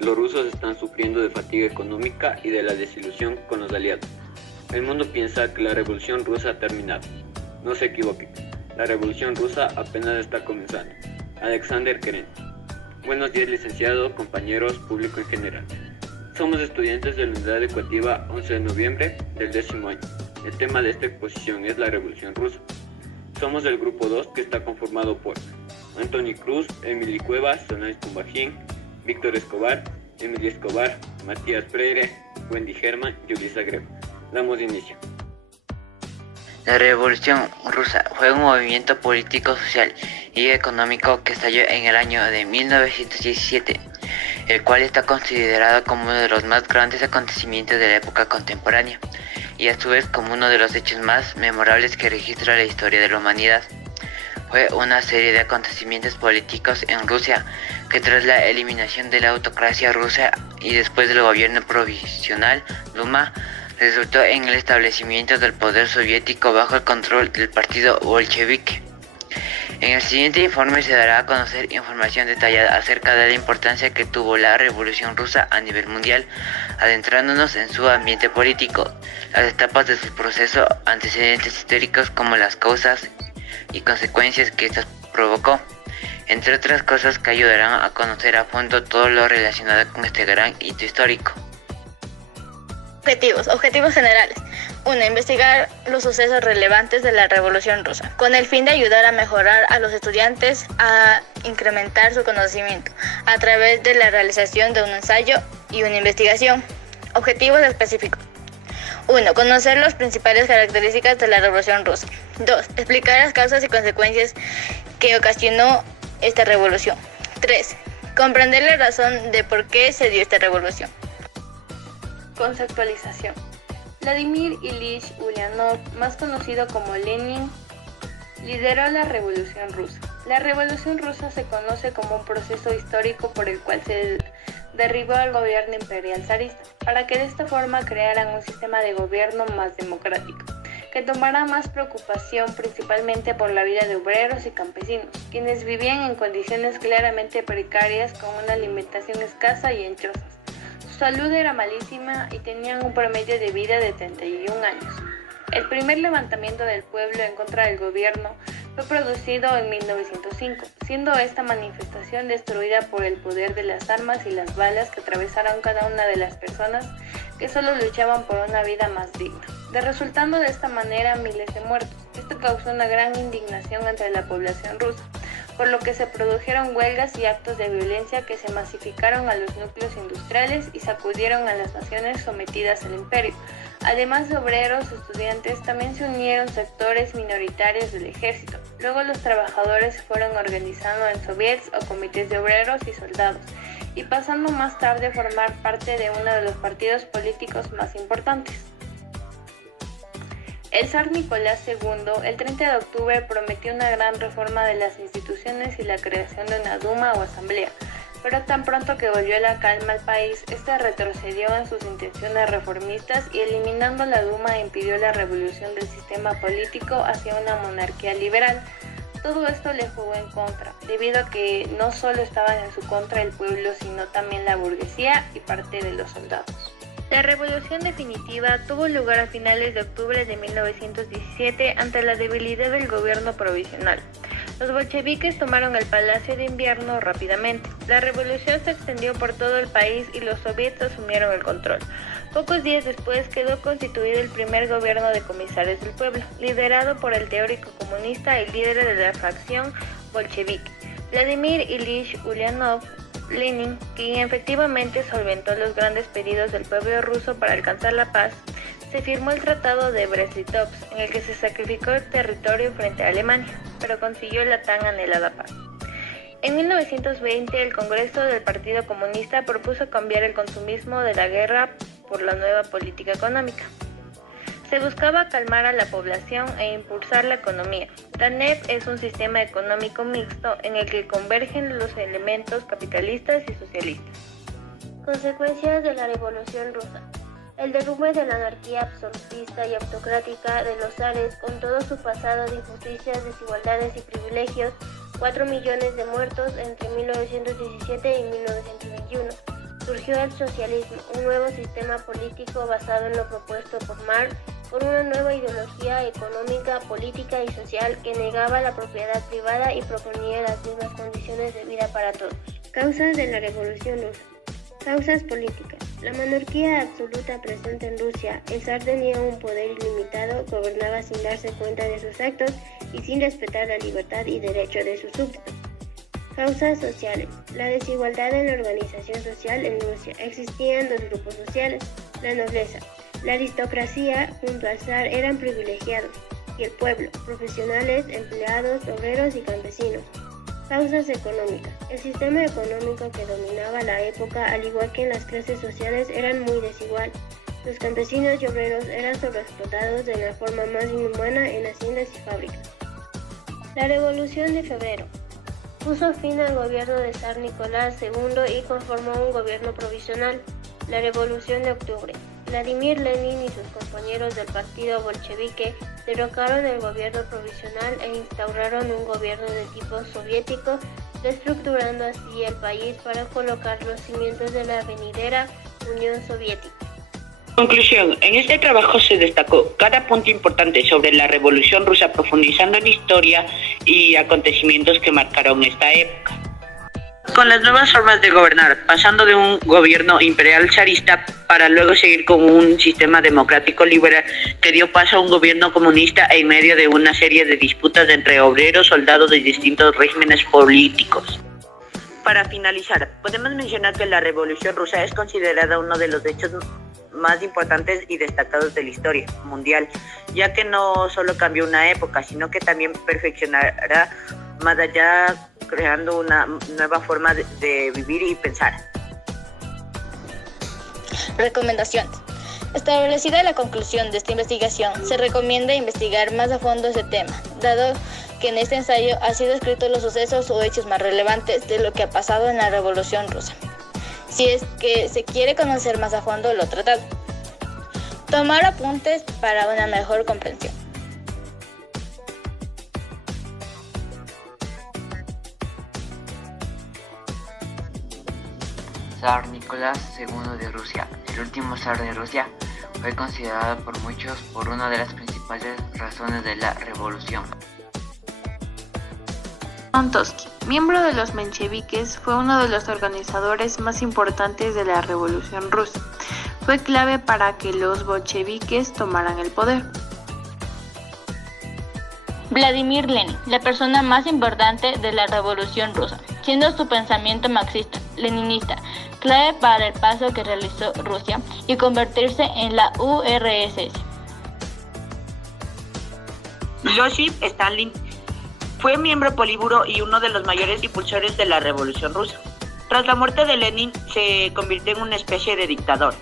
Los rusos están sufriendo de fatiga económica y de la desilusión con los aliados. El mundo piensa que la revolución rusa ha terminado. No se equivoquen, la revolución rusa apenas está comenzando. Alexander Kerensky. Buenos días, licenciado, compañeros, público en general. Somos estudiantes de la unidad educativa 11 de noviembre del 10º año. El tema de esta exposición es la revolución rusa. Somos del grupo 2, que está conformado por Anthony Cruz, Emily Cuevas, Sonais Cumbajín, Víctor Escobar, Emily Escobar, Matías Freire, Wendy Germán y Ulisa Grego. Damos inicio. La Revolución Rusa fue un movimiento político, social y económico que estalló en el año de 1917, el cual está considerado como uno de los más grandes acontecimientos de la época contemporánea y a su vez como uno de los hechos más memorables que registra la historia de la humanidad. Fue una serie de acontecimientos políticos en Rusia que, tras la eliminación de la autocracia rusa y después del gobierno provisional Duma, resultó en el establecimiento del poder soviético bajo el control del partido bolchevique. En el siguiente informe se dará a conocer información detallada acerca de la importancia que tuvo la Revolución Rusa a nivel mundial, adentrándonos en su ambiente político, las etapas de su proceso, antecedentes históricos como las causas y consecuencias que ésta provocó, entre otras cosas que ayudarán a conocer a fondo todo lo relacionado con este gran hito histórico. Objetivos generales. 1. Investigar los sucesos relevantes de la Revolución Rusa, con el fin de ayudar a mejorar a los estudiantes a incrementar su conocimiento a través de la realización de un ensayo y una investigación. Objetivos específicos. 1. Conocer las principales características de la Revolución Rusa. 2. Explicar las causas y consecuencias que ocasionó esta revolución. 3. Comprender la razón de por qué se dio esta revolución. Conceptualización. Vladimir Ilich Ulyanov, más conocido como Lenin, lideró la Revolución Rusa. La Revolución Rusa se conoce como un proceso histórico por el cual se derribó al gobierno imperial zarista, para que de esta forma crearan un sistema de gobierno más democrático, que tomará más preocupación principalmente por la vida de obreros y campesinos, quienes vivían en condiciones claramente precarias con una alimentación escasa y en chozas. Su salud era malísima y tenían un promedio de vida de 31 años. El primer levantamiento del pueblo en contra del gobierno fue producido en 1905, siendo esta manifestación destruida por el poder de las armas y las balas que atravesaron cada una de las personas que solo luchaban por una vida más digna, resultando de esta manera miles de muertos. Esto causó una gran indignación entre la población rusa, por lo que se produjeron huelgas y actos de violencia que se masificaron a los núcleos industriales y sacudieron a las naciones sometidas al imperio. Además de obreros, estudiantes, también se unieron sectores minoritarios del ejército. Luego los trabajadores se fueron organizando en soviets o comités de obreros y soldados, y pasando más tarde a formar parte de uno de los partidos políticos más importantes. El zar Nicolás II, el 30 de octubre, prometió una gran reforma de las instituciones y la creación de una Duma o asamblea, pero tan pronto que volvió la calma al país, este retrocedió en sus intenciones reformistas y, eliminando la Duma, impidió la revolución del sistema político hacia una monarquía liberal. Todo esto le jugó en contra, debido a que no solo estaban en su contra el pueblo, sino también la burguesía y parte de los soldados. La revolución definitiva tuvo lugar a finales de octubre de 1917 ante la debilidad del gobierno provisional. Los bolcheviques tomaron el Palacio de Invierno rápidamente. La revolución se extendió por todo el país y los soviets asumieron el control. Pocos días después quedó constituido el primer gobierno de comisarios del pueblo, liderado por el teórico comunista y líder de la facción bolchevique, Vladimir Ilich Ulyanov, Lenin, quien efectivamente solventó los grandes pedidos del pueblo ruso para alcanzar la paz. Se firmó el Tratado de Brest-Litovsk, en el que se sacrificó el territorio frente a Alemania, pero consiguió la tan anhelada paz. En 1920, el Congreso del Partido Comunista propuso cambiar el consumismo de la guerra por la nueva política económica. Se buscaba calmar a la población e impulsar la economía. La NEP es un sistema económico mixto en el que convergen los elementos capitalistas y socialistas. Consecuencias de la Revolución Rusa. El derrumbe de la anarquía absolutista y autocrática de los zares, con todo su pasado de injusticias, desigualdades y privilegios, 4 millones de muertos entre 1917 y 1921. Surgió el socialismo, un nuevo sistema político basado en lo propuesto por Marx, con una nueva ideología económica, política y social que negaba la propiedad privada y proponía las mismas condiciones de vida para todos. Causas de la Revolución Rusa. Causas políticas. La monarquía absoluta presente en Rusia. El zar tenía un poder ilimitado, gobernaba sin darse cuenta de sus actos y sin respetar la libertad y derecho de sus súbditos. Causas sociales. La desigualdad en la organización social en Rusia. Existían dos grupos sociales, la nobleza. La aristocracia junto al zar eran privilegiados y el pueblo, profesionales, empleados, obreros y campesinos. Causas económicas. El sistema económico que dominaba la época, al igual que en las clases sociales, eran muy desigual. Los campesinos y obreros eran sobreexplotados de la forma más inhumana en haciendas y fábricas. La Revolución de Febrero. Puso fin al gobierno de zar Nicolás II y conformó un gobierno provisional. La Revolución de Octubre. Vladimir Lenin y sus compañeros del partido bolchevique derrocaron el gobierno provisional e instauraron un gobierno de tipo soviético, reestructurando así el país para colocar los cimientos de la venidera Unión Soviética. Conclusión. En este trabajo se destacó cada punto importante sobre la Revolución Rusa, profundizando en historia y acontecimientos que marcaron esta época. Con las nuevas formas de gobernar, pasando de un gobierno imperial zarista para luego seguir con un sistema democrático liberal que dio paso a un gobierno comunista en medio de una serie de disputas entre obreros, soldados de distintos regímenes políticos. Para finalizar, podemos mencionar que la Revolución Rusa es considerada uno de los hechos más importantes y destacados de la historia mundial, ya que no solo cambió una época, sino que también perfeccionará más allá, creando una nueva forma de vivir y pensar. Recomendaciones. Establecida la conclusión de esta investigación, se recomienda investigar más a fondo este tema, dado que en este ensayo han sido escritos los sucesos o hechos más relevantes de lo que ha pasado en la Revolución Rusa. Si es que se quiere conocer más a fondo lo tratado. Tomar apuntes para una mejor comprensión. Zar Nicolás II de Rusia. El último zar de Rusia fue considerado por muchos por una de las principales razones de la revolución. León Trotsky, miembro de los mencheviques, fue uno de los organizadores más importantes de la Revolución Rusa. Fue clave para que los bolcheviques tomaran el poder. Vladimir Lenin, la persona más importante de la Revolución Rusa, siendo su pensamiento marxista-leninista clave para el paso que realizó Rusia y convertirse en la URSS. Joseph Stalin fue miembro políburo y uno de los mayores impulsores de la Revolución Rusa. Tras la muerte de Lenin, se convirtió en una especie de dictador.